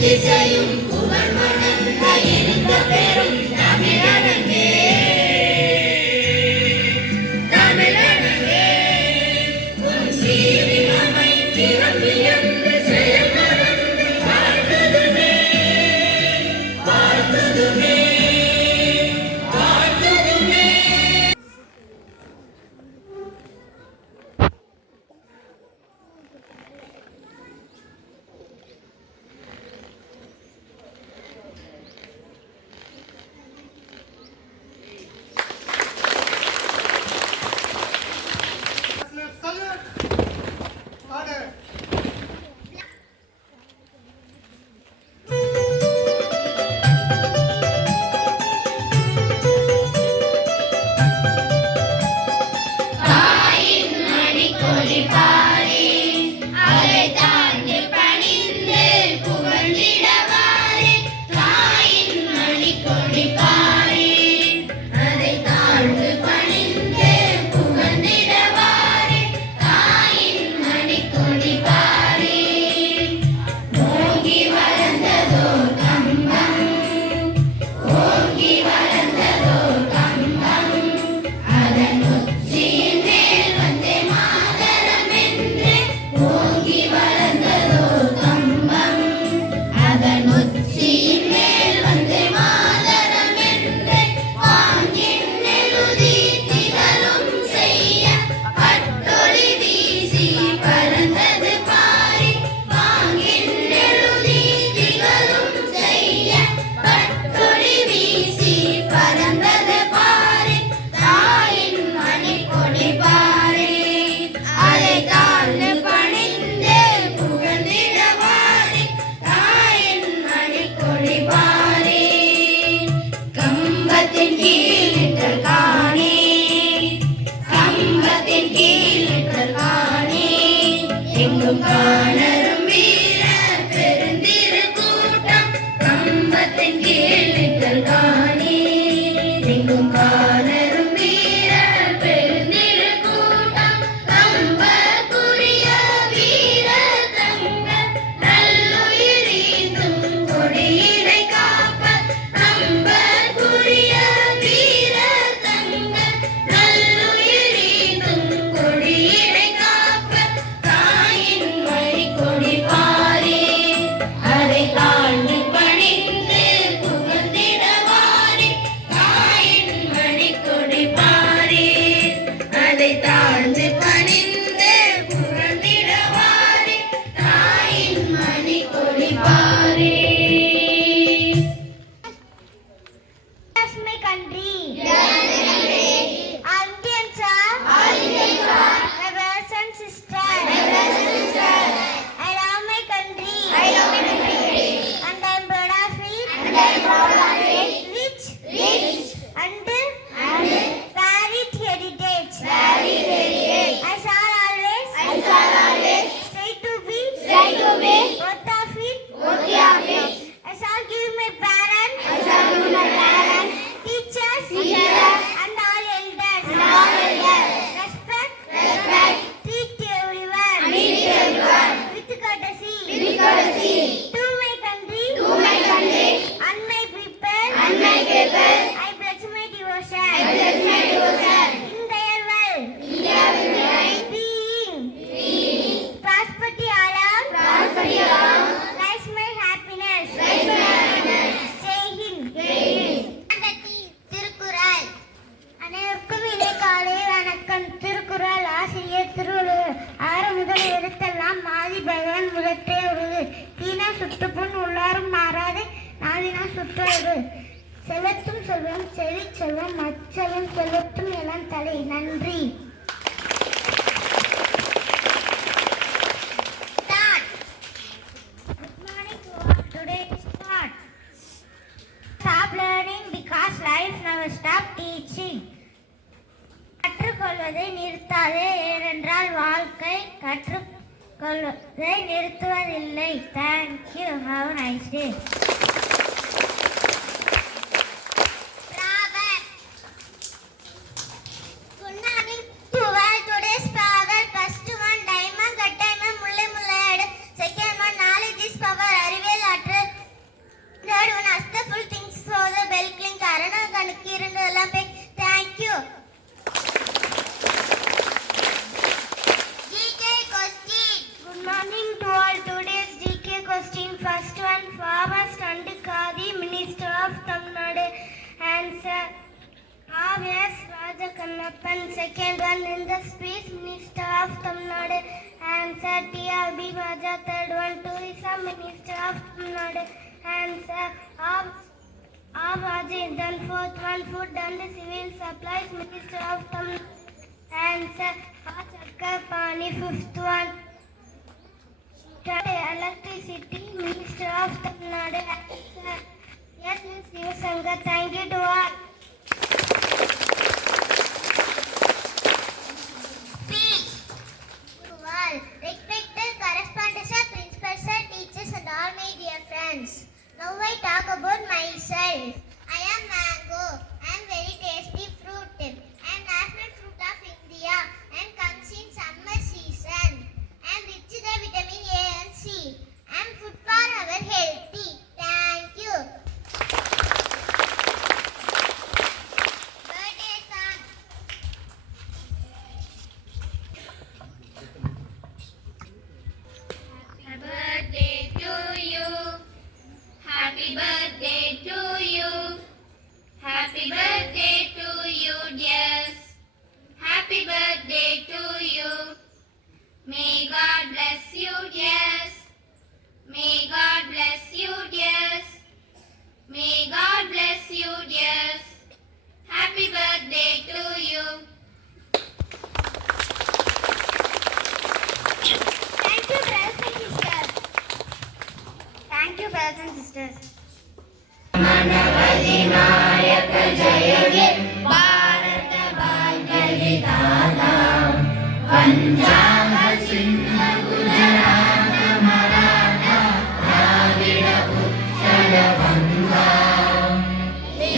எத்திசையும் புகழ் மணக்க இருந்த பெரும் தமிழனே தமிழனே உன் சீரிமை திறம்பியந்து செயல் மறந்து வாழ்த்துதுமே வாழ்த்துதுமே வாழ்த்துதுமே. செலுத்தும் செல்வம் செழி செல்வம் மச்செல்வம் செலுத்தும் எல்லாம் தலை. நன்றி. Good morning to all. Today start. Stop learning because life never stop teaching. கற்றுக்கொள்வதை நிறுத்தாதே, ஏனென்றால் வாழ்க்கை கற்றுக்கொள்வதை நிறுத்துவதில்லை. Thank you. Have a nice day. Second one, knowledge is power. அறிவியல் ஆற்றல் S. Rajakannappan. Second one in the speech, Minister of Tamil Nadu. Answer T.R.B. Raja. Third one, Tourism Minister of Tamil Nadu. Answer of Rajendran. Fourth one, Food and Civil Supplies Minister of Tamil Nadu. Answer Chakrapani. Fifth one, Electricity Minister of Tamil Nadu. Answer yes, Ms. Sivasanga. Thank you to all. Speech. To all respected correspondents, principals, sir, teachers, and all my dear friends. Now I talk about myself. I am mango. I am very tasty fruit. I am national fruit of India and comes in summer season. I am rich in vitamin A and C. I am food for our healthy. Thank you. Birthday song. Happy birthday to you. Happy birthday to you. Happy birthday to you, dears. Happy birthday to you. May God bless you, dears. May God bless you, dears. May God bless you, dears. Happy birthday to you. Thank you, brothers and sisters. Thank you, brothers and sisters. Bharat Bhagya Vidhata Punjab ಸಿಂಧ Gujarat Maratha ದ್ರಾವಿಡ ಉತ್ಕಲ ಬಂಗ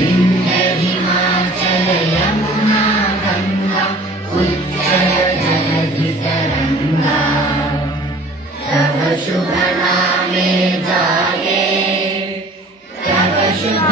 ವಿಂಧ್ಯ ಹಿಮಾಚಲ ಯಮುನಾ ಗಂಗಾ ಉಜ್ಜಲ ಜಲಧಿ ತರಂಗಾ ತವ ಶುಭ ನಾಮೆ ಜಾಯೇ ತವ ಶುಭ